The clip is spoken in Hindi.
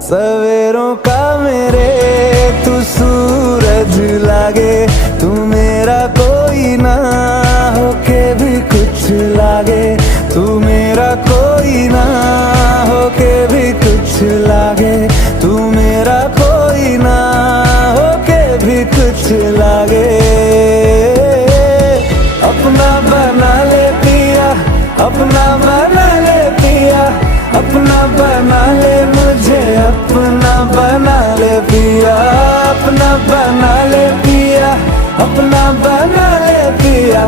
सवेरों का मेरे तू सूरज लागे, तू मेरा कोई ना होके भी कुछ लागे, तू मेरा कोई ना होके भी कुछ लागे, तू मेरा कोई ना होके भी कुछ लागे। अपना बना ले पिया, अपना बना ले पिया, अपना बना ले मुझे, अपना बना ले पिया, अपना बना ले पिया, अपना बना ले पिया।